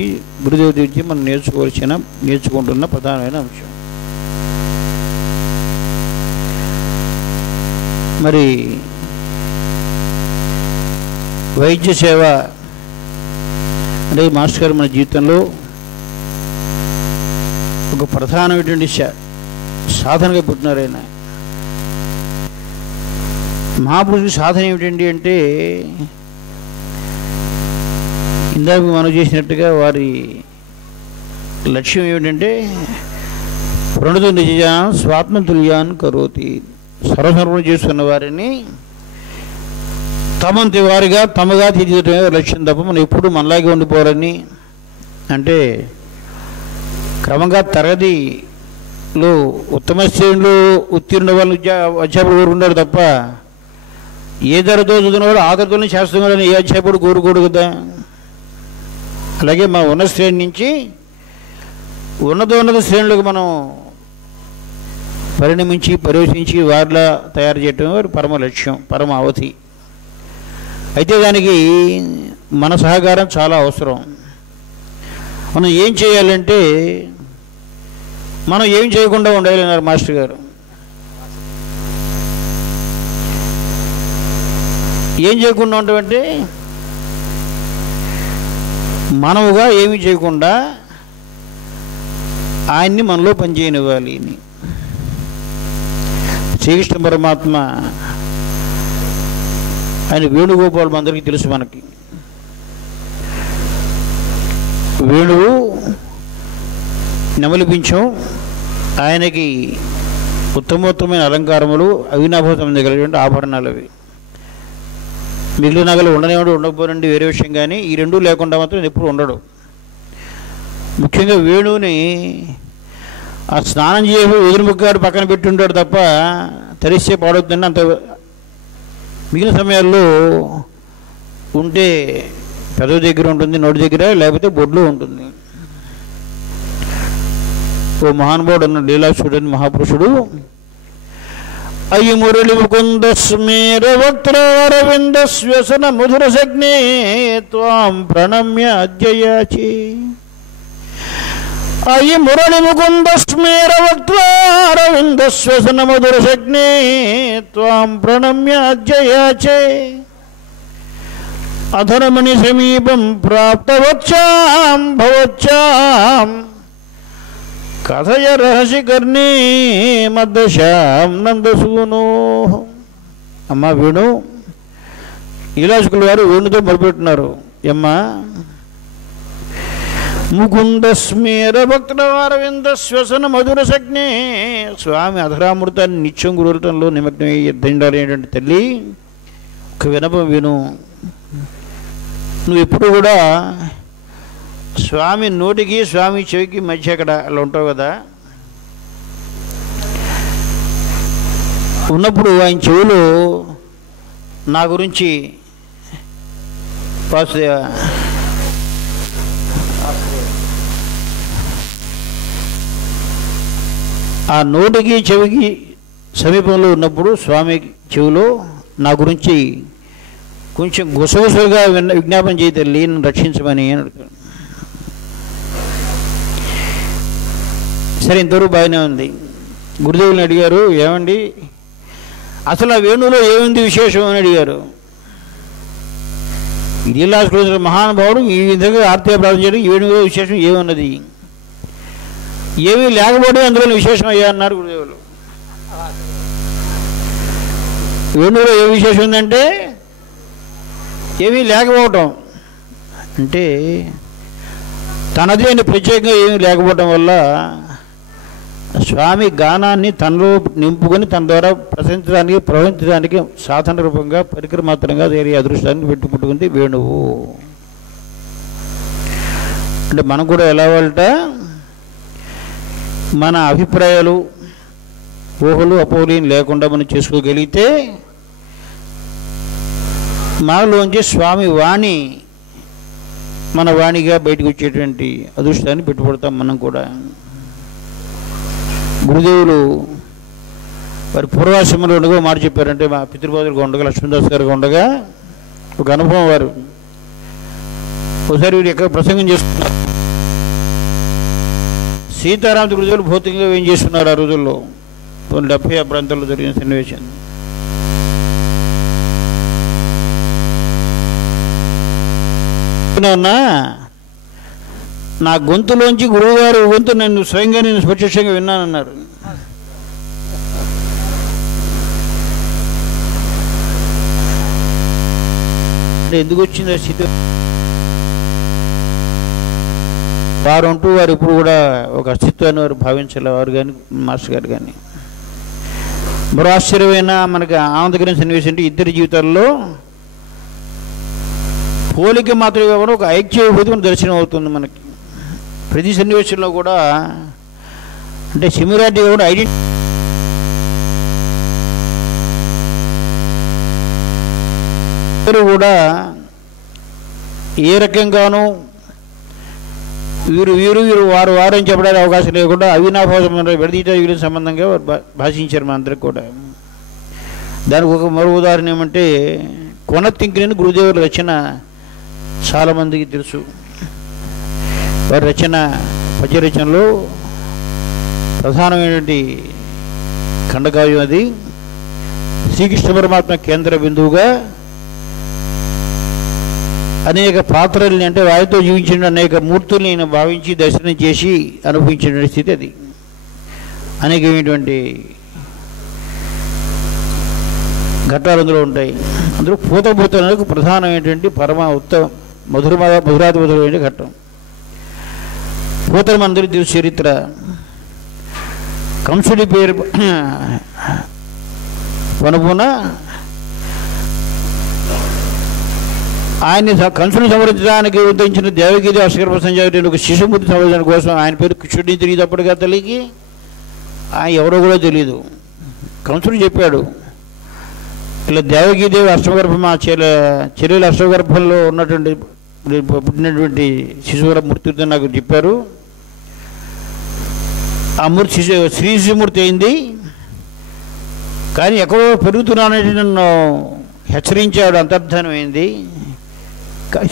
గురుదేవుడి నుంచి మనం నేర్చుకుంటున్న ప్రధానమైన అంశం. మరి వైద్య సేవ అంటే మాస్టర్ గారు మన జీవితంలో ఒక ప్రధానమైనటువంటి సాధనగా పుట్టినారు. ఆయన మహాపురుషుడి సాధన ఏమిటండి అంటే, ఇందాక మనం చేసినట్టుగా వారి లక్ష్యం ఏమిటంటే ప్రణుత నిజాన్ స్వాత్మతుల్యాన్ కరోతి, సర్వసర్వం చేసుకున్న వారిని తమంతి వారిగా తమగా తీర్చిదిద్దడమే లక్ష్యం తప్ప మనం ఎప్పుడు మనలాగే ఉండిపోవాలని. అంటే క్రమంగా తరగతిలో ఉత్తమ శ్రేణిలో ఉత్తీర్ణ వాళ్ళు అధ్యాపకుడు కోరుకుంటారు తప్ప ఏ ధరతో చదివినవాడు ఆ ధరతోనే చేస్తున్నాడని ఏ అధ్యాపకుడు కోరుకోడు కదా. అలాగే మా ఉన్నత శ్రేణి నుంచి ఉన్నత శ్రేణులకు మనం పరిణమించి ప్రవేశించి వారిలా తయారు చేయటం వారి పరమ లక్ష్యం, పరమ అవధి. అయితే దానికి మన సహకారం చాలా అవసరం. మనం ఏం చేయాలంటే, మనం ఏం చేయకుండా ఉండాలన్నారు మాస్టర్ గారు. ఏం చేయకుండా ఉంటామంటే, మనముగా ఏమి చేయకుండా ఆయన్ని మనలో పనిచేయనివ్వాలి. శ్రీకృష్ణ పరమాత్మ ఆయన వేణుగోపాలం అందరికీ తెలుసు. మనకి వేణువు నెమలిపించం, ఆయనకి ఉత్తమోత్తమైన అలంకారములు, అవినాభూతం కలిగినటువంటి ఆభరణాలు. అవి మిగిలిన నగలు ఉండకపోనండి వేరే విషయం, కానీ ఈ రెండూ లేకుండా మాత్రం ఎప్పుడు ఉండడు. ముఖ్యంగా వేణువుని ఆ స్నానం చేసి ఎదురుముగ్గాడు పక్కన పెట్టి ఉంటాడు తప్ప తరిస్తే పాడవుతుందండి. అంత మిగిలిన సమయాల్లో ఉంటే పెదవి దగ్గర ఉంటుంది, నోటి దగ్గర, లేకపోతే బొడ్లో ఉంటుంది. ఓ మహానుభావుడు అన్న లీలాసుడని మహాపురుషుడు, అయ్యి మురళి ముకుంద స్మేర వక్త్రారవింద శ్వసన మధుర సగ్నే త్వాం ప్రణమ్య అద్యయాచి. అయ్యి మురళి ముకుంద స్మేర వక్త్రారవింద శ్వసన మధుర సగ్నే త్వాం ప్రణమ్య అద్యయాచే. అధరమణి సమీపం ప్రాప్తవచ్చాం భవచ్చాం కథయ రహసి కర్ణీ మద్దశాం నందసూనో. అమ్మ వేణు, ఈలాసుకుల వారు వేణుతో మొదలుపెట్టున్నారు. అమ్మ ముకుంద స్మేర భక్తరవింద శ్వసన మధుర సగ్నే. స్వామి అధరామృతాన్ని నిత్యం గురుతంలో నిమగ్నమై యుద్ధిండాలనేటువంటి తల్లి, ఒక వినపం విను. నువ్వు ఎప్పుడు కూడా స్వామి నోటికి స్వామి చెవికి మధ్య అక్కడ అలా ఉంటావు కదా. ఉన్నప్పుడు ఆయన చెవులు నా గురించి వాసుదేవ ఆ నోటికి చెవికి సమీపంలో ఉన్నప్పుడు స్వామి చెవిలో నా గురించి కొంచెం గుసగుసలుగా విజ్ఞాపన చేయి తల్లి, నన్ను రక్షించమని అని అడుగుతాడు. సరే, ఇంతవరకు బాగానే ఉంది. గురుదేవుని అడిగారు, ఏమండి అసలు ఆ వేణువులో ఏముంది విశేషం అని అడిగారు. లీలాసుకుల మహానుభావుడు ఈ విధంగా ఆర్తిగా ప్రార్థన చేయడం, ఈ వేణువులో విశేషం ఏమున్నది, ఏమీ లేకపోతే అందులో విశేషం అయ్యా అన్నారు గురుదేవులు. వేణువులో ఏ విశేషం ఉందంటే ఏమీ లేకపోవటం. అంటే తనది అని ప్రత్యేకంగా ఏమీ లేకపోవటం వల్ల స్వామి గానాన్ని తనలో నింపుకొని తన ద్వారా ప్రవహించడానికి సాధన రూపంగా పరికర మాత్రంగా వేరే అదృష్టాన్ని పెట్టుకుంటుంది వేణువు. అంటే మనం కూడా ఎలా వాళ్ళట, మన అభిప్రాయాలు ఊహలు అపోహలు లేకుండా మనం చేసుకోగలిగితే మనలోంచి స్వామి వాణి మన వాణిగా బయటకు వచ్చేటువంటి అదృష్టాన్ని పెట్టుబడతాం మనం కూడా. గురుదేవులు వారి పూర్వాశ్రమంలో ఉండగా మాట చెప్పారంటే, మా పితృపోతులుగా ఉండగా లక్ష్మీదాస్ గారుగా ఉండగా ఒక అనుభవం. వారు ఒకసారి వీరు ఎక్కడ ప్రసంగం చేస్తున్నారు, సీతారామ రోజులు భౌతికంగా ఏం చేస్తున్నారు ఆ రోజుల్లో 70 ఆ ప్రాంతాల్లో జరిగిన సన్నివేశం. నా గొంతులోంచి గురువుగారు గొంతు నేను స్వయంగా ప్రత్యక్షంగా విన్నానన్నారు. అంటే ఎందుకు వచ్చింది ఆ స్థితి? వారంటూ వారు ఇప్పుడు కూడా ఒక అస్తిత్వాన్ని వారు భావించాలి, వారు కానీ మాస్టర్ గారు కానీ. మరో ఆశ్చర్యమైన మనకి ఆనందకరమైన సన్నివేశం అంటే ఇద్దరి జీవితాల్లో పోలిక మాత్రమే కాకుండా ఒక ఐక్య విభూతి మన దర్శనం అవుతుంది మనకి ప్రతి సన్నివేశంలో కూడా. అంటే సిమిలారిటీ కూడా ఐడెంటిటీ కూడా ఏ రకంగానూ వీరు వీరు వీరు వారు వారు అని చెప్పడానికి అవకాశం లేకుండా అవినాభావం విడదీట వీరి సంబంధంగా భాషించారు మనందరికి కూడా. దానికి ఒక మరో ఉదాహరణ ఏమంటే కొనతింకిని గురుదేవుల రచన చాలామందికి తెలుసు. వారి రచన పద్యరచనలో ప్రధానమైనటువంటి ఖండకావ్యం అది. శ్రీకృష్ణ పరమాత్మ కేంద్ర బిందువుగా అనేక పాత్రల్ని అంటే వారితో జీవించిన అనేక మూర్తుల్ని ఆయన భావించి దర్శనం చేసి అనుభవించిన స్థితి అది. అనేకమైనటువంటి ఘట్టాలు అందులో ఉంటాయి. అందులో పూతభూత అనేది ప్రధానమైనటువంటి పరమ ఉత్తమ మధురాతి మధురమైన ఘట్టం. పూతన అందరి తెలుసు చరిత్ర. కంసుడి పేరు వనపున ఆయన్ని కంసుని సంవరించడానికి ఉద్దేశించిన దేవగీది అస్కర్భ సంజాయుడు ఒక శిశుమూర్తి సంవరించడం కోసం ఆయన పేరు కృష్ణుడిని తెలియదప్పటిగా తల్లికి ఆయన ఎవరో కూడా తెలియదు. కంసుడు చెప్పాడు, ఇలా దేవగీదేవి అష్టమగర్భం ఆ చెల్లెల అష్టమగర్భంలో ఉన్నటువంటి పుట్టినటువంటి శిశువుల మూర్తితో నాకు చెప్పారు. ఆ మూర్తి శ్రీ శిశుమూర్తి అయింది, కానీ ఎక్కడో పెరుగుతున్నానని నన్ను హెచ్చరించాడు, అంతర్ధానమైంది.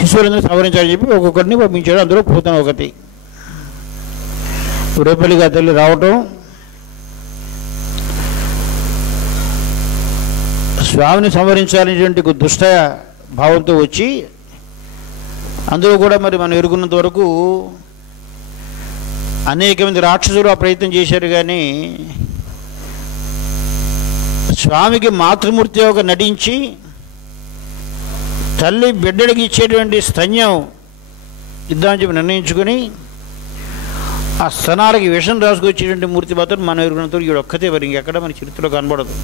శిశువులందరూ సంవరించాలని చెప్పి ఒక్కొక్కరిని పంపించాడు. అందులో పూతన ఒకటి. రేపల్లిగా తల్లి రావటం, స్వామిని సంవరించాలనేటువంటి దుష్ట భావంతో వచ్చి అందులో కూడా మరి మనం ఎరుగున్నంత వరకు అనేక మంది రాక్షసులు ఆ ప్రయత్నం చేశారు. కానీ స్వామికి మాతృమూర్తి ఒక నటించి తల్లి బిడ్డడికి ఇచ్చేటువంటి స్తన్యం ఇద్దామని చెప్పి నిర్ణయించుకొని ఆ స్తనాలకి విషం రాసుకొచ్చేటువంటి మూర్తి మాత్రం మనం ఎరుగునంత ఈడు ఒక్కతే మరి ఇంకెక్కడ మన చరిత్రలో కనబడదు.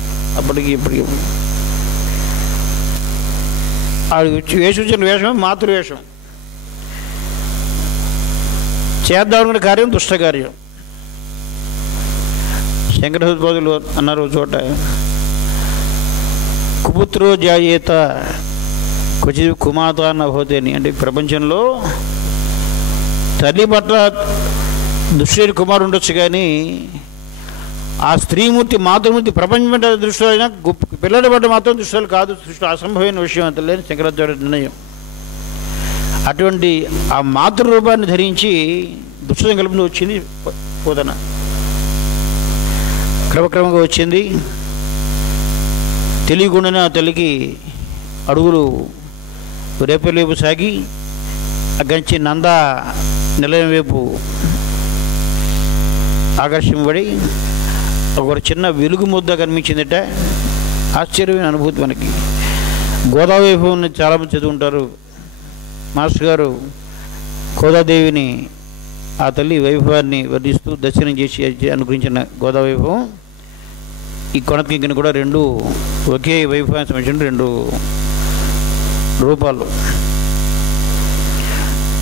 అప్పటికి ఇప్పటికి ఆవిడ వేసి వచ్చిన వేషం మాతృవేషం. చేద్దామనుకునే కార్యం దుష్టకార్యం. శంకరభగవతులు అన్నారు చోట, కుపుత్రో జాయేత క్వచిత్ కుమాత నభవతి అని. అంటే ప్రపంచంలో తల్లి పట్ల దుష్టుడైన కుమారుడు ఉండొచ్చు, కానీ ఆ స్త్రీమూర్తి మాతృమూర్తి ప్రపంచం పట్ల దృష్టిలో అయినా పిల్లల పట్ల మాత్రం దృష్టిలో కాదు. దృష్టిలో అసంభవమైన విషయం అంత లేని శంకరాచార్య నిర్ణయం. అటువంటి ఆ మాతృరూపాన్ని ధరించి దుష్ట సంకల్పంతో వచ్చింది పూతన. క్రమక్రమంగా వచ్చింది. తెలియకుండానే ఆ తల్లికి అడుగులు రేపల్లి వైపు సాగి అక్కడి నుంచి నంద నిలయం వైపు ఆకర్షింపబడి ఒక చిన్న వెలుగు ముద్ద కనిపించిందట. ఆశ్చర్యమైన అనుభూతి మనకి. గోదావరి వైభవం చాలామంది చదువుకుంటారు. మాస్టర్ గారు గోదాదేవిని ఆ తల్లి వైభవాన్ని వర్ణిస్తూ దర్శనం చేసి అనుగ్రహించిన గోదావరి వైభవం ఈ కొనకింకిని కూడా రెండు ఒకే వైభవానికి సంబంధించిన రెండు రూపాలు.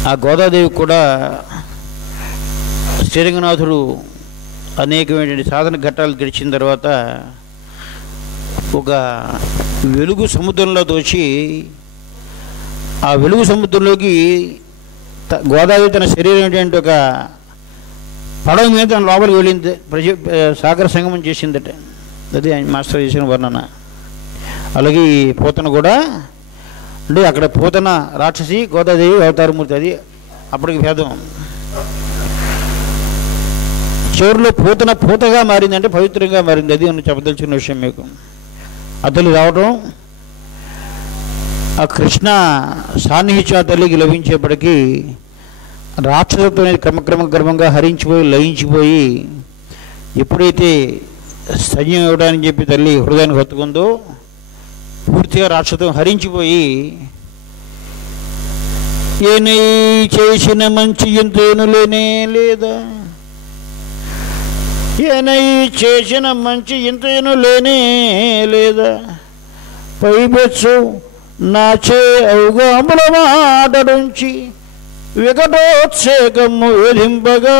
ఆ గోదాదేవి కూడా శ్రీరంగనాథుడు అనేకమైనటువంటి సాధన ఘట్టాలు గడిచిన తర్వాత ఒక వెలుగు సముద్రంలో తోచి ఆ వెలుగు సముద్రంలోకి గోదావరి తన శరీరం ఏంటంటే ఒక పడవ మీద తన లోపలికి వెళ్ళింది. సాగర సంగమం చేసిందట. అది ఆయన మాస్టర్ చేసిన వర్ణన. అలాగే ఈ పూతన కూడా అంటే అక్కడ పూతన రాక్షసి, గోదాదేవి అవతారమూర్తి, అది అప్పటికి భేదం. చివరిలో పూతన పూతగా మారిందంటే పవిత్రంగా మారింది. అది అని చెప్పదలుచుకున్న విషయం మీకు. అతలు రావడం, ఆ కృష్ణ సాన్నిహిత్యం ఆ తల్లికి లభించేప్పటికీ రాక్షసత్వం అనేది క్రమక్రమంగా హరించిపోయి లయించిపోయి, ఎప్పుడైతే సైన్యం ఇవ్వడానికి చెప్పి తల్లి హృదయానికి హత్తుకుందో పూర్తిగా రాక్షసత్వం హరించిపోయి, ఏనై చేసిన మంచి ఎంతేను లేనే లేదా, ఏనై చేసిన మంచి ఇంతేను లేనే లేదా, పైబెచ్చు నాచే ఔగాముల మాటడుంచి వికటోత్సేకము వేధింపగా,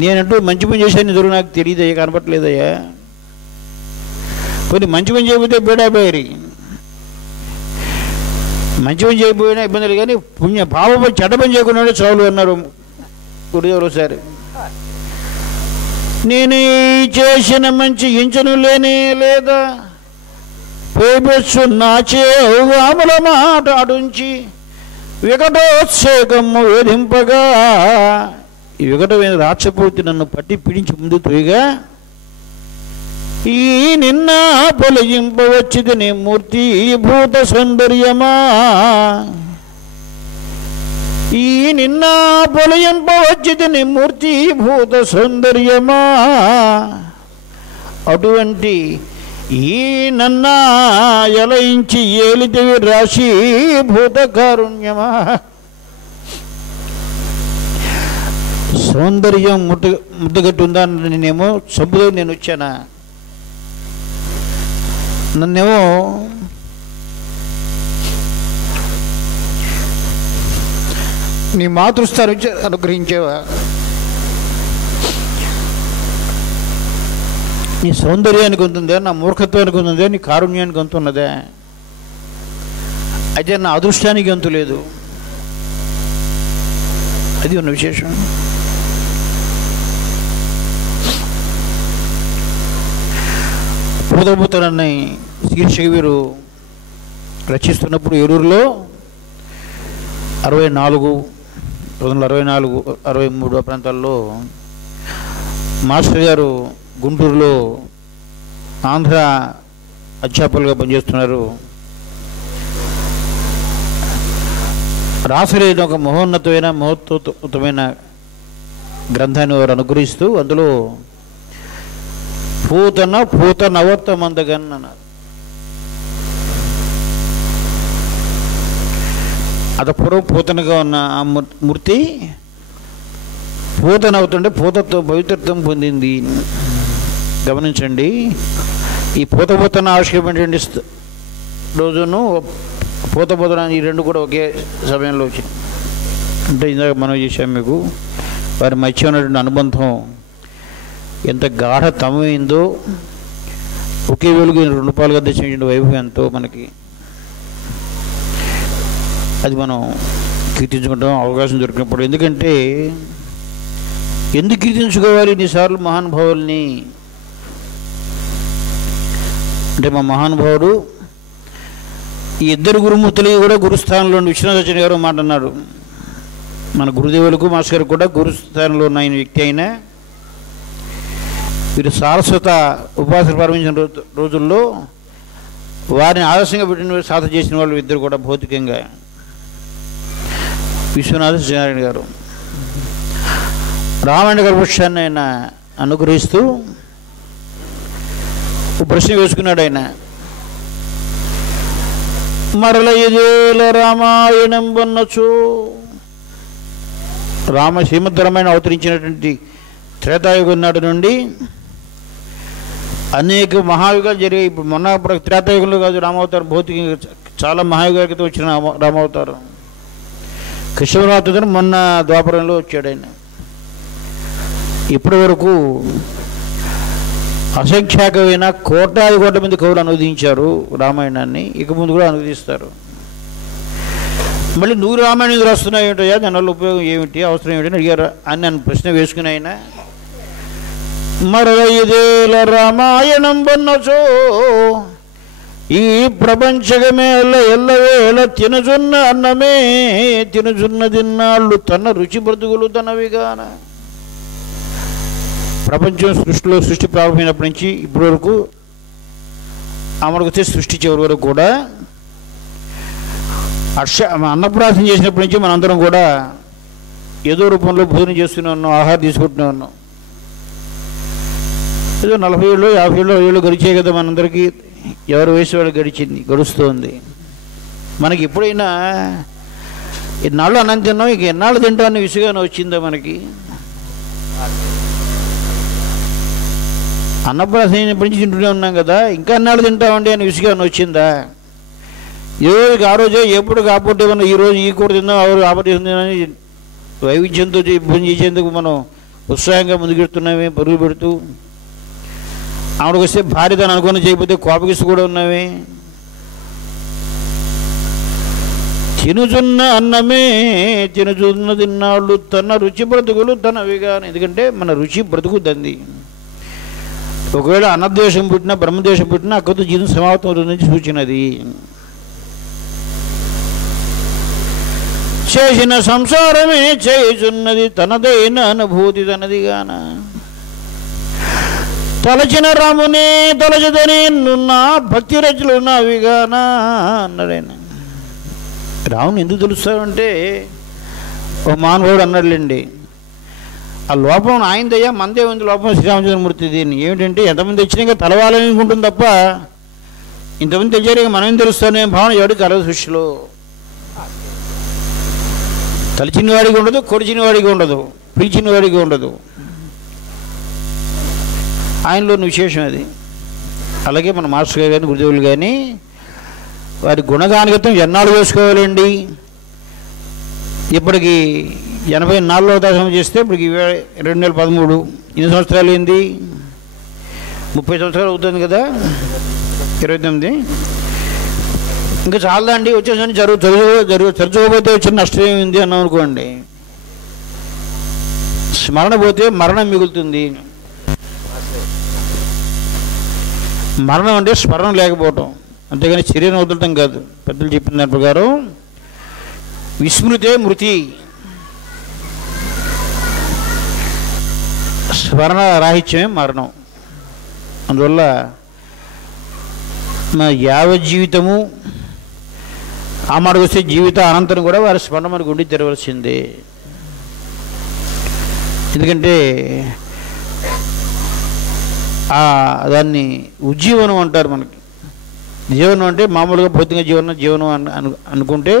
నేనంటూ మంచి పని చేశాను ఎదురు నాకు తెలియదయ్యా, కనపట్లేదయ్యా. కొన్ని మంచి పని చేయకపోతే బేడాబేరి, మంచి పని చేయకపోయినా ఇబ్బందులు, కానీ పాప చెడ్డ పని చేయకుండా చాలు అన్నారు గురుదేవులు ఒకసారి. నేనే చేసిన మంచి ఇంచను లేనే లేదా, పేబెచ్చు నాచే ఔగాముల మాట అడుంచి వికటోత్సేకము వేధింపగా, ఈ వికటమైన రాక్షపూర్తి నన్ను పట్టి పీడించి ముందు తోయిగా, ఈ నిన్న పొలయింపవచ్చిది నీ మూర్తి భూత సౌందర్యమా, ఈ నిన్న పొలయింపవచ్చిది నీ మూర్తి భూత సౌందర్యమా, అటువంటి ఈ నన్న ఎలయించి ఏలితివి రాశి భూత కారుణ్యమా. సౌందర్యం ముద్దుగట్టు ఉందా, నేనేమో సబ్బుతో నేను వచ్చానా, నన్నేమో నీ మాతృస్థానం ఇచ్చి అనుగ్రహించేవా, నీ సౌందర్యానికి ఉంటుందే, నా మూర్ఖత్వానికి ఉంటుందే, నీ కారుణ్యానికి అంతున్నదే, అయితే నా అదృష్టానికి అంతు లేదు. అది ఉన్న విశేషం. పూతభూతనని శీర్షిక వీరు రచిస్తున్నప్పుడు ఏలూరులో 1964, 63 ప్రాంతాల్లో మాస్టర్ గారు గుంటూరులో ఆంధ్ర అధ్యాపకులుగా పనిచేస్తున్నారు. రాసలేని ఒక మహోన్నతమైన గ్రంథాన్ని వారు అనుగ్రహిస్తూ అందులో పూత నవోత్తమందగన్ అన్నారు. అది పూర్వం పూతనగా ఉన్న ఆ మూర్తి పూతనవుతుంటే పూతత్వం పవిత్రత్వం పొందింది. గమనించండి, ఈ పూతన ఆవిష్కరించినటువంటి రోజును పూతన ఈ రెండు కూడా ఒకే సమయంలో వచ్చింది. అంటే ఇందాక మనం చేసాం మీకు, వారి మధ్య ఉన్నటువంటి అనుబంధం ఎంత గాఢతమైందో, ఒకే వెలుగు 2 పాలుగా దర్శించిన వైభవం ఎంతో మనకి, అది మనం కీర్తించుకుంటాం అవకాశం దొరికినప్పుడు. ఎందుకంటే ఎందుకు కీర్తించుకోవాలి ఇన్నిసార్లు మహానుభావుల్ని అంటే, మా మహానుభావుడు ఈ ఇద్దరు గురుమూర్తులు కూడా గురుస్థానంలో విశ్వనాథాచార్య గారు మాట అన్నారు. మన గురుదేవులకు మాస్టర్ గారు కూడా గురుస్థానంలో ఉన్న ఆయన వ్యక్తి అయినా, వీరు సారస్వత ఉపాసన ప్రారంభించిన రోజుల్లో వారిని ఆదర్శంగా పెట్టిన సాధన చేసిన వాళ్ళు ఇద్దరు కూడా భౌతికంగా. విశ్వనాథ సత్యనారాయణ గారు రామాయణ గర్భవృక్షాన్ని ఆయన అనుగ్రహిస్తూ ప్రశ్న వేసుకున్నాడు ఆయన, మరల ఇదేల రామాయణం వన్నచు. శ్రీమద్ రామాయణం అవతరించినటువంటి త్రేతాయుగం నాటి నుండి అనేక మహాయుగాలు జరిగాయి. ఇప్పుడు మొన్న త్రేతాయుగంలో కాదు రామావతారం, భౌతికంగా చాలా మహాయుగాల క్రితం వచ్చిన రామావతారం. కృష్ణవరావతారం మొన్న ద్వాపరంలో వచ్చాడు ఆయన. ఇప్పటి వరకు అసంఖ్యాకమైన కోట్లాది కోట్ల మంది కవులు అనువదించారు రామాయణాన్ని, ఇక ముందు కూడా అనువదిస్తారు. మళ్ళీ నువ్వు రామాయణం రాస్తున్నావు ఏమిటయ్యా, దానివల్ల ఉపయోగం ఏమిటి, అవసరం ఏమిటి అని అడిగారు అని నన్ను ప్రశ్న వేసుకుని ఆయన, మరల ఇదేల రామాయణం వన్నచో ఈ ప్రపంచకమే ఎల్లవేళ తినుచున్న అన్నమే తినుచున్న తిన్నాళ్ళు తన రుచి బ్రతుకులు తనవిగాన. ప్రపంచం సృష్టి ప్రారంభమైనప్పటి నుంచి ఇప్పటి వరకు అమలుకు వచ్చే సృష్టి చివరి వరకు కూడా అన్నప్రాసన చేసినప్పటి నుంచి మనందరం కూడా ఏదో రూపంలో భోజనం చేస్తూనే ఉన్నాం, ఆహారం తీసుకుంటూనే ఉన్నాం. ఏదో 40 ఏళ్ళు 50 ఏళ్ళు గడిచే కదా మనందరికీ. ఎవరి వయసు వాళ్ళు గడుస్తుంది. మనకి ఎప్పుడైనా ఇన్నాళ్ళు అన్నం తిన్నాం, ఇక ఎన్నాళ్ళు తింటామని విసుగానే వచ్చిందా మనకి? అన్నప్రాసన అయినప్పటి నుంచి తింటూనే ఉన్నాం కదా, ఇంకా ఎన్నాళ్ళు తింటామండి అని విసుగానే వచ్చిందా? ఏ రోజుకి ఆ రోజే ఎప్పుడు కాకపోతే మనం ఈరోజు ఈ కూర తిందాం, ఎవరు ఆపటి తిందామని వైవిధ్యంతో భోజనం చేసేందుకు మనం ఉత్సాహంగా ముందుకెడుతున్నామే, పరుగులు పెడుతూ. ఆవిడకి వస్తే భార్య తను అనుకుని చేయకపోతే కోపగిస్తూ కూడా ఉన్నామే. తినుచున్న అన్నమే తినుచున్న తిన్నాళ్ళు తన రుచి బ్రతుకులు తనవిగా. ఎందుకంటే మన రుచి బ్రతుకుద్దంది. ఒకవేళ అన్నద్వేషం పుట్టినా బ్రహ్మద్వేషం పుట్టినా అక్కడితో జీవితం సమాప్తం అవుతుందని సూచనది. చేసిన సంసారమే చేయుచున్నది తనదైన అనుభూతి తనదిగాన. తలచిన రామునే తలచదని నున్న భక్తి రచలు నావిగానా అన్నాడాయన. రాముని ఎందుకు తెలుస్తావంటే ఓ మానవుడు అన్నాడులేండి, ఆ లోపం ఆయనదయ్యా, మనదే ఉంది లోపం శ్రీరామచంద్రమూర్తి. దీన్ని ఏమిటంటే ఎంతమంది తెచ్చినాక తలవాలని అనుకుంటుంది తప్ప ఇంతమంది తెచ్చారు మనం తెలుస్తానే భావన ఎవడికి కలదు సృష్టిలో. తలిచిన వాడికి ఉండదు, కొడిచిన వాడికి ఉండదు, పిలిచిన వాడికి ఉండదు. ఆయనలోని విశేషం అది. అలాగే మన మాస్టర్ గారు కానీ గురుదేవులు కానీ వారి గుణగానికత్వం ఎన్నాళ్ళు వేసుకోవాలండి. ఇప్పటికి 84వ దశకం చేస్తే ఇప్పటికి 2013 ఎన్ని సంవత్సరాలు అయింది? 30 సంవత్సరాలు అవుతుంది కదా, 29. ఇంకా చాలదండి వచ్చేసరికి చదువుకోకపోతే వచ్చిన నష్టం ఏమింది అన్నాం అనుకోండి. స్మరణ పోతే మరణం మిగులుతుంది. మరణం అంటే స్మరణ లేకపోవటం, అంతేగాని శరీరం వదలటం కాదు. పెద్దలు చెప్పిన దాని ప్రకారం విస్మృతే మృతి, స్మరణ రాహిత్యమే మరణం. అందువల్ల మన యావజ్జీవితము ఆ మాటకు వస్తే జీవిత అనంతరం కూడా వారి స్మరణ మనకు ఉండి తెరవలసిందే. ఎందుకంటే దాన్ని ఉజ్జీవనం అంటారు. మనకి జీవనం అంటే మామూలుగా భౌతిక జీవనం అనుకుంటే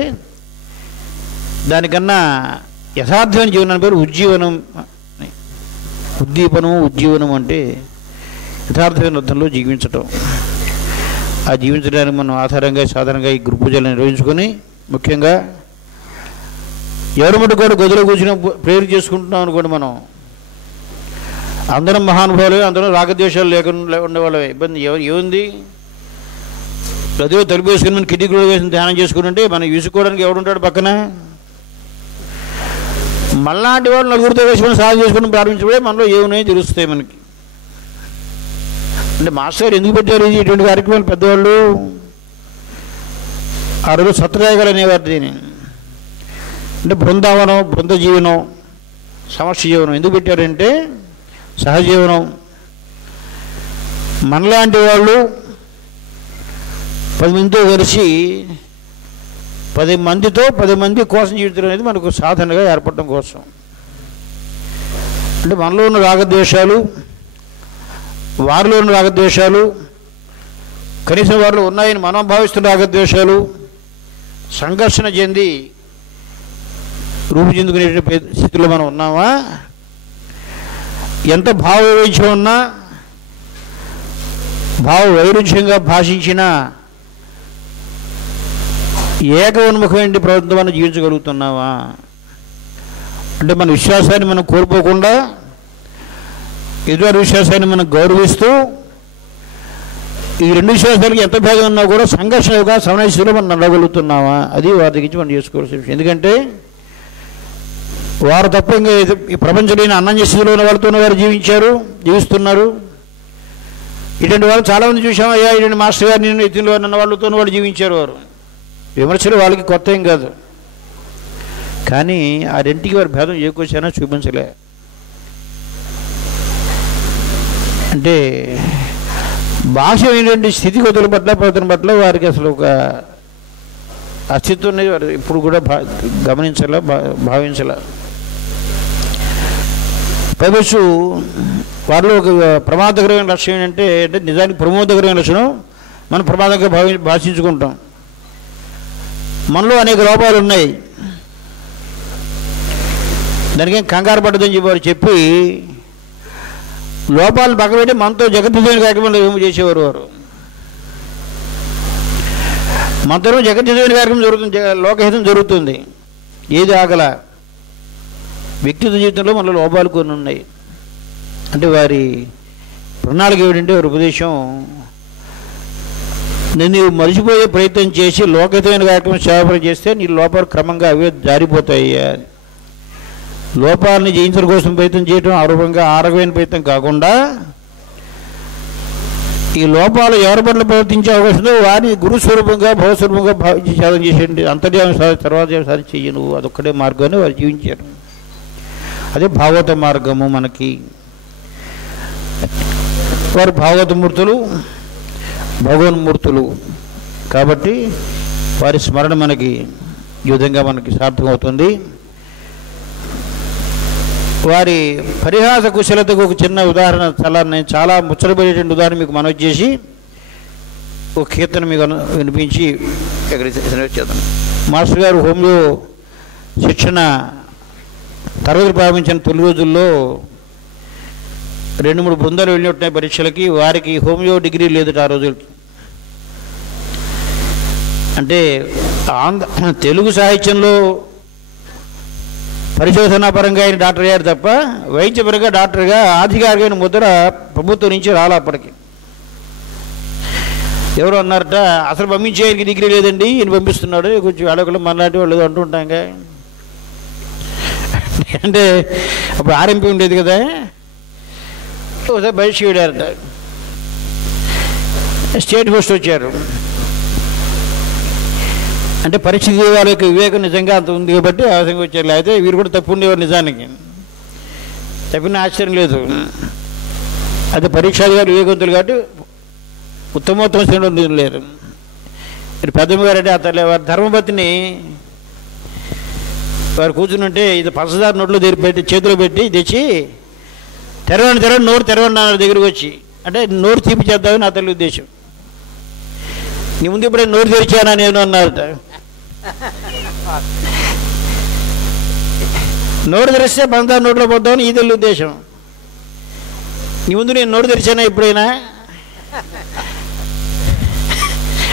దానికన్నా యథార్థమైన జీవనం పేరు ఉజ్జీవనం. ఉజ్జీవనం అంటే యథార్థమైన అర్థంలో జీవించటం. ఆ జీవించడానికి మనం ఆధారంగా సాధారణంగా ఈ గురు పూజలు నిర్వహించుకొని, ముఖ్యంగా ఎవరి మటుకు కూడా గదిలో కూర్చుని ప్రేయర్ చేసుకుంటున్నాం అనుకోండి, మనం అందరం మహానుభావులే, అందరం రాగద్వేషాలు లేకుండా ఉండేవాళ్ళే. ఇబ్బంది ఏముంది? గదిలో తలుపు వేసుకుని మనం కిటికీ కూడా వేసుకుని ధ్యానం చేసుకుంటుంటే మనం విసుకోవడానికి ఎవడుంటాడు పక్కన? మళ్ళాంటి వాడు నలుగురితో వేసి మనం సాధన చేసుకుని ప్రారంభించబడే మనలో ఏమున్నాయో తెలుస్తాయి మనకి. అంటే మాస్టర్ ఎందుకు పెట్టారు ఇటువంటి కార్యక్రమాలు? పెద్దవాళ్ళు ఆ రోజు సత్రయాగాలు అనేవారు దీన్ని. అంటే బృందావనం, బృంద జీవనం, సమష్టి జీవనం ఎందుకు పెట్టారంటే సహజీవనం. మనలాంటి వాళ్ళు 10 మందితో కలిసి 10 మందితో 10 మంది కోసం జీవితం అనేది మనకు సాధనగా ఏర్పడటం కోసం. అంటే మనలో ఉన్న రాగద్వేషాలు, వారిలో ఉన్న రాగద్వేషాలు, కనీసం వారిలో ఉన్నాయని మనం భావిస్తున్న రాగద్వేషాలు సంఘర్షణ చెంది రూపు చెందుకునే స్థితిలో మనం ఉన్నామా? ఎంత భావ వైవిధ్యం ఉన్నా, భావ వైరుధ్యంగా భాషించినా ఏకోన్ముఖమైన ప్రవర్తన మనం జీవించగలుగుతున్నావా? అంటే మన విశ్వాసాన్ని మనం కోల్పోకుండా ఎదుటి విశ్వాసాన్ని మనం గౌరవిస్తూ ఈ రెండు విశ్వాసాలకి ఎంత భేదం ఉన్నా కూడా సంఘర్షణగా సమన్వయంలో మనం నడవగలుగుతున్నామా? అది వారి దగ్గర మనం చేసుకోవాల్సిన విషయం. ఎందుకంటే వారు తప్ప ఇంకా ఈ ప్రపంచంలో అన్నం స్థితిలో ఉన్న వాళ్ళతో వారు జీవిస్తున్నారు. ఇటువంటి వాళ్ళు చాలామంది చూసాం. అయ్యా ఇటువంటి మాస్టర్ గారు నేను ఎత్తులో అన్న వాళ్ళతో వాళ్ళు జీవించారు. వారు విమర్శలు వాళ్ళకి కొత్త ఏం కాదు, కానీ ఆ రెంటికి వారు భేదం ఏకొచ్చానో చూపించలే. అంటే బాహ్యమైనటువంటి స్థితిగతుల పట్ల ప్రవర్తన పట్ల వారికి అసలు ఒక అస్తిత్వం అనేది వారు ఇప్పుడు కూడా గమనించాలా, భావించాల. పైపచ్చు వారిలో ఒక ప్రమాదకరమైన లక్షణం ఏంటంటే నిజానికి ప్రమోదకరమైన లక్షణం మనం ప్రమాదంగా భాషించుకుంటాం. మనలో అనేక లోపాలు ఉన్నాయి, దానికేం కంగారు పడ్డదని చెప్పి చెప్పి లోపాలను పక్కబెట్టి మనతో జగద్దిద్దుని కార్యక్రమంలో ఏమి చేసేవారు. వారు మనతో జగద్దిద్దుని కార్యక్రమం జరుగుతుంది, లోకహితం జరుగుతుంది. ఏది ఆగల వ్యక్తిగత జీవితంలో మనలో లోపాలు కొన్ని ఉన్నాయి. అంటే వారి ప్రణాళిక ఏమిటంటే వారి ఉపదేశం, నేను మరిచిపోయే ప్రయత్నం చేసి లోకహితమైన కార్యక్రమం సేవపరం చేస్తే నీ లోపాలు క్రమంగా అవే జారిపోతాయి. లోపాలని జయించడం కోసం ప్రయత్నం చేయడం ఆరోగ్యమైన ప్రయత్నం కాకుండా ఈ లోపాలు ఎవరి పట్ల ప్రవర్తించే అవకాశంలో వారిని గురుస్వరూపంగా భవస్వరూపంగా భావించి సాధన చేసేయండి. అంతర్యామి తర్వాత సాధన చెయ్యి నువ్వు, అదొక్కటే మార్గాన్ని వారు జీవించారు. అదే భాగవత మార్గము. మనకి వారు భాగవతమూర్తులు, భగవన్మూర్తులు కాబట్టి వారి స్మరణ మనకి ఈ విధంగా మనకి సార్థకమవుతుంది. వారి పరిహాస కుశలతకు ఒక చిన్న ఉదాహరణ, నేను చాలా ముచ్చటపడేటువంటి ఉదాహరణ మీకు మనవి చేసి ఒక కీర్తన మీకు వినిపించి చేద్దాం. మాస్టర్ గారు హోమియో శిక్షణ తరగతి ప్రారంభించిన తొలి రోజుల్లో 2-3 బృందాలు వెళ్ళినట్టున్నాయి పరీక్షలకి. వారికి హోమియో డిగ్రీ లేదట ఆ రోజులకి. అంటే తెలుగు సాహిత్యంలో పరిశోధనాపరంగా ఆయన డాక్టర్ అయ్యారు తప్ప వైద్యపరంగా డాక్టర్గా అధికారికమైన ముద్ర ప్రభుత్వం నుంచి రాలా. అప్పటికి ఎవరు అన్నారట, అసలు పంపించే ఆయనకి డిగ్రీ లేదండి, ఈయన పంపిస్తున్నాడు. కొంచెం ఆడవాళ్ళు మనలాంటి వాళ్ళు అంటుంటాంగా. అంటే అప్పుడు ఆర్ఎంపీ ఉండేది కదా, ఒకసారి బయటికి వెళ్ళారట, స్టేట్ ఫస్ట్ వచ్చారు. అంటే పరిస్థితి వాళ్ళ యొక్క వివేకం నిజంగా అంత ఉంది కాబట్టి ఆ విధంగా వచ్చారు. లేకపోతే వీరు కూడా తప్పు ఉండేవారు. నిజానికి తప్పిన ఆశ్చర్యం లేదు. అదే పరీక్షాధికారులు వివేకవంతులు కాబట్టి ఉత్తమోత్తమ శ్రేణులు లేరు. మీరు పెద్దమ్మ గారంటే అతను వారి ధర్మపతిని వారు కూర్చుంటే ఇది పంచదార నోట్లో పెట్టి చేతిలో పెట్టి తెచ్చి తెరవండి నోరు తెరవండి అన్న దగ్గరికి వచ్చి, అంటే నోరు తీపి చేద్దామని నా తల్లి ఉద్దేశం. నీ ముందు ఇప్పుడే నోరు తెరిచానా నేను అన్నారట. నోరు తెరిస్తే పంచదార నోట్లో పోద్దామని ఈ తల్లి ఉద్దేశం. నీ ముందు నేను నోరు తెరిచానా ఎప్పుడైనా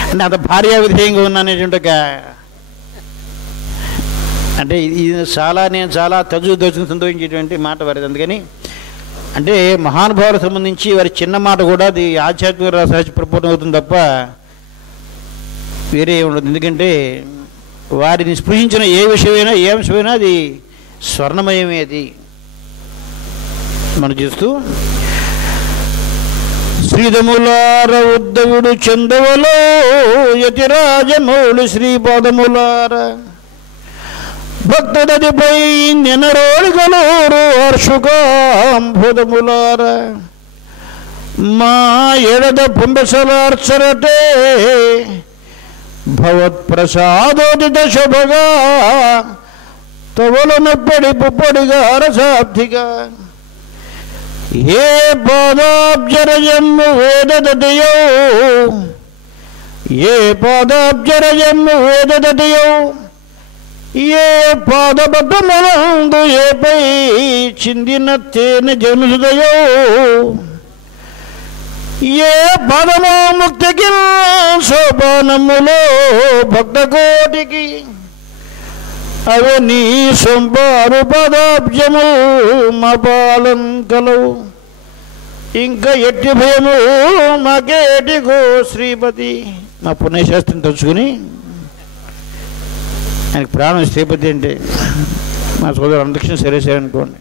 అంటే అంత భార్యా విధేయంగా ఉన్నానేటువంటి ఒక, అంటే ఇది నేను చాలా తజుదోచును సంతోషించేటువంటి మాట వారిది. అందుకని అంటే మహానుభావులకు సంబంధించి వారి చిన్న మాట కూడా అది ఆధ్యాత్మిక సహజ ప్రపోటం అవుతుంది తప్ప వేరే ఉండదు. ఎందుకంటే వారిని స్పృశించిన ఏ విషయమైనా ఏ అంశమైనా అది స్వర్ణమయమే. అది మనం చూస్తూ శ్రీదములార ఉద్ధవుడు చందవలో యతిరాజమౌళి శ్రీపాదములార భక్తుడదిపై నెనరోళిగలూరు హర్షుకాంభుదములార మా ఎడద పుంబసలార్చరటే భవత్ప్రసాదోదిత శుభగా తవలనొప్పడి పుప్పడిగా రసాబ్ధిగా ఏ పాదాబ్జరజమ్ము వేదదతియో ఏ పాదాబ్జరజమ్ము వేదదతియో ఏ పాదబద్ధములందు ఏపై చిందిన తేనె జనుదయో ఏ పదమో ముక్తికి సోపానములో భక్త కోటికి అవి నీ సొంపారు పదాబ్జము మా పాలం కలవు ఇంకా ఎట్టి భయము మాకేటిగో శ్రీపతి. మా పుణ్యశాస్త్రం తలుచుకుని ఆయనకి ప్రాణం శ్రీపతి అంటే మా సోదరు అనుదక్షిణ సరే అనుకోండి.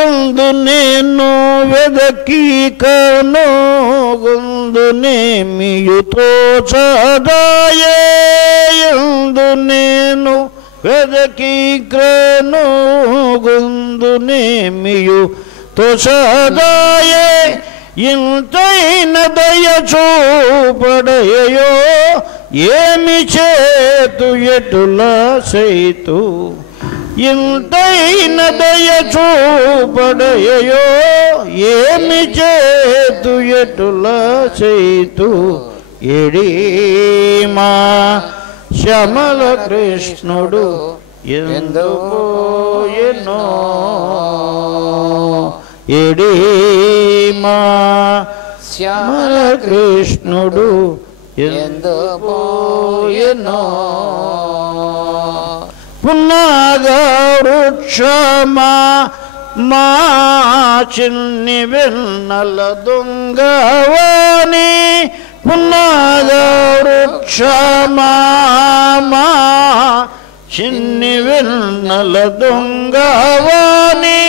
ఎందు నేను వెదకి కనుగొందునేమియు తోచదాయే ఎందు నేను వెదకి కనుగొందునేమియు తోచదాయే ఇంతైన దయ చూపడయో ఏమి చేతు ఎటులా సైతు ఇంతైన దయ చూపడయో ఏమి చేతు ఎటులా సైతు ఎడీమా శ్యామల కృష్ణుడు ఎందుకోయెనో ఎడీమా శ్యామల కృష్ణుడు ఎందుకోయెనో పున్నాగ వృక్షమా మా చిన్ని వెన్నెల దొంగవాణి పున్నాగ వృక్షమా మా చిన్ని వెన్నెల దొంగవాణి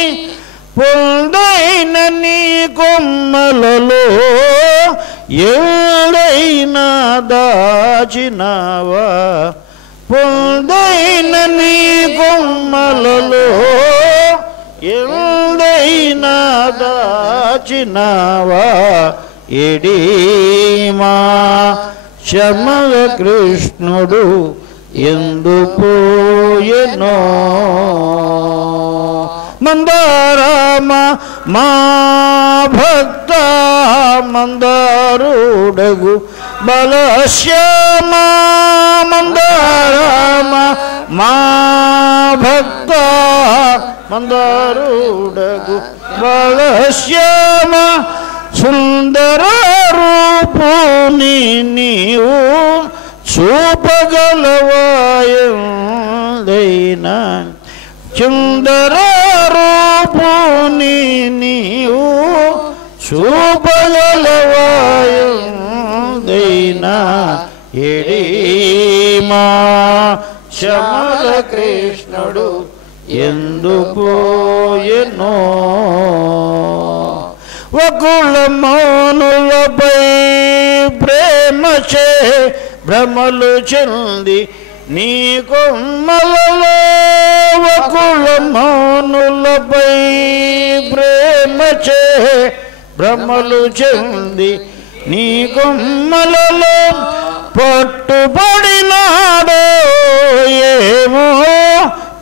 పొందైన నీ కొమ్మలలో ఎవరైనా దాచినావా పొందైన నీ కొమ్మలలో ఎవరైనా దాచినావా ఎడీమా శ్యామల కృష్ణుడు ఎందుకోయెనో మందారామ మా భక్త మందారుడగు బలశ్యామ మందారామ మా భక్త మందారుడగు బలశ్యామ సుందర రూపుని నీవు చూపగలవాయదైనా సుందర రూపుని నీవు చూపగలవాయదైనా ఎడీమా శ్యామల కృష్ణుడు ఎందుకోయెనో వకుల మౌనులపై ప్రేమచే భ్రమలు చెంది నీ కొమ్మలలో వకుల మౌనులపై ప్రేమచే భ్రమలు చెంది నీ కొమ్మలలో పట్టుబడినాడో ఏమో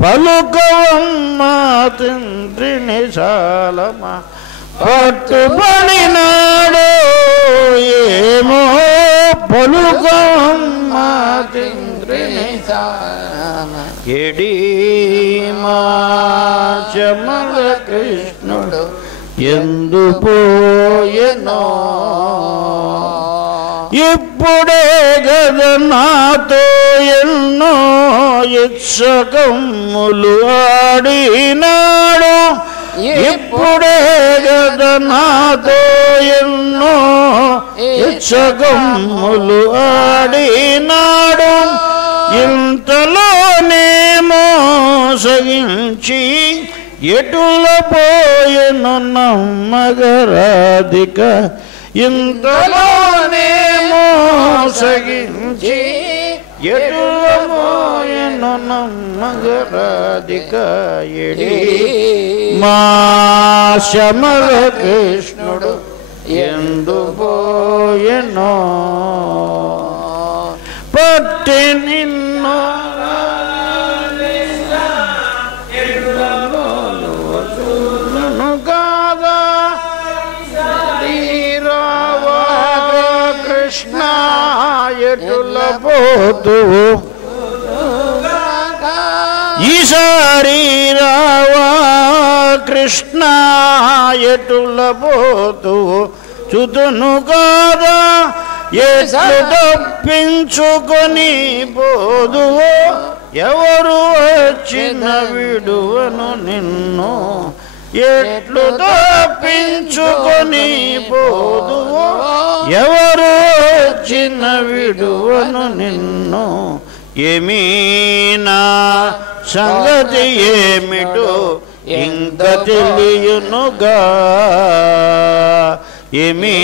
పలుకవమ్మా తండ్రిని చాలమా పట్టుబడినాడో ఏమో పలుకవమ్మా తండ్రిని చాలమా ఎడీమా శ్యామల కృష్ణుడు ఎందుకోయెనో ఇప్పుడే గద నాతో ఎన్నో ఇచ్చకమ్ములు ఆడినాడు ఇప్పుడే గద నాతో ఎన్నో ఇచ్చకమ్ములు ఆడినాడు ఇంతలోనే మోసగించి ఎటుల పోయెను నమ్మగరాధిక ఇంతలోనే మోసగించి ఎటుల పోయెను నమ్మగరాధిక ఎడీమా శ్యామల కృష్ణుడు ఎందుకోయెనో పట్టి నిన్ను కాదా కృష్ణ ఎటుల పోతూ ఈసారి రావా కృష్ణ ఎటుల పోతూ చుతును కాదా ఎట్లు తప్పించుకొని పోదువో ఎవరు వచ్చిన విడువను నిన్ను ఎట్లు తప్పించుకొని పోదువో ఎవరు వచ్చిన విడువను నిన్ను ఏమీ నా సంగతి ఏమిటో ఇంక తెలియునుగా ఏమీ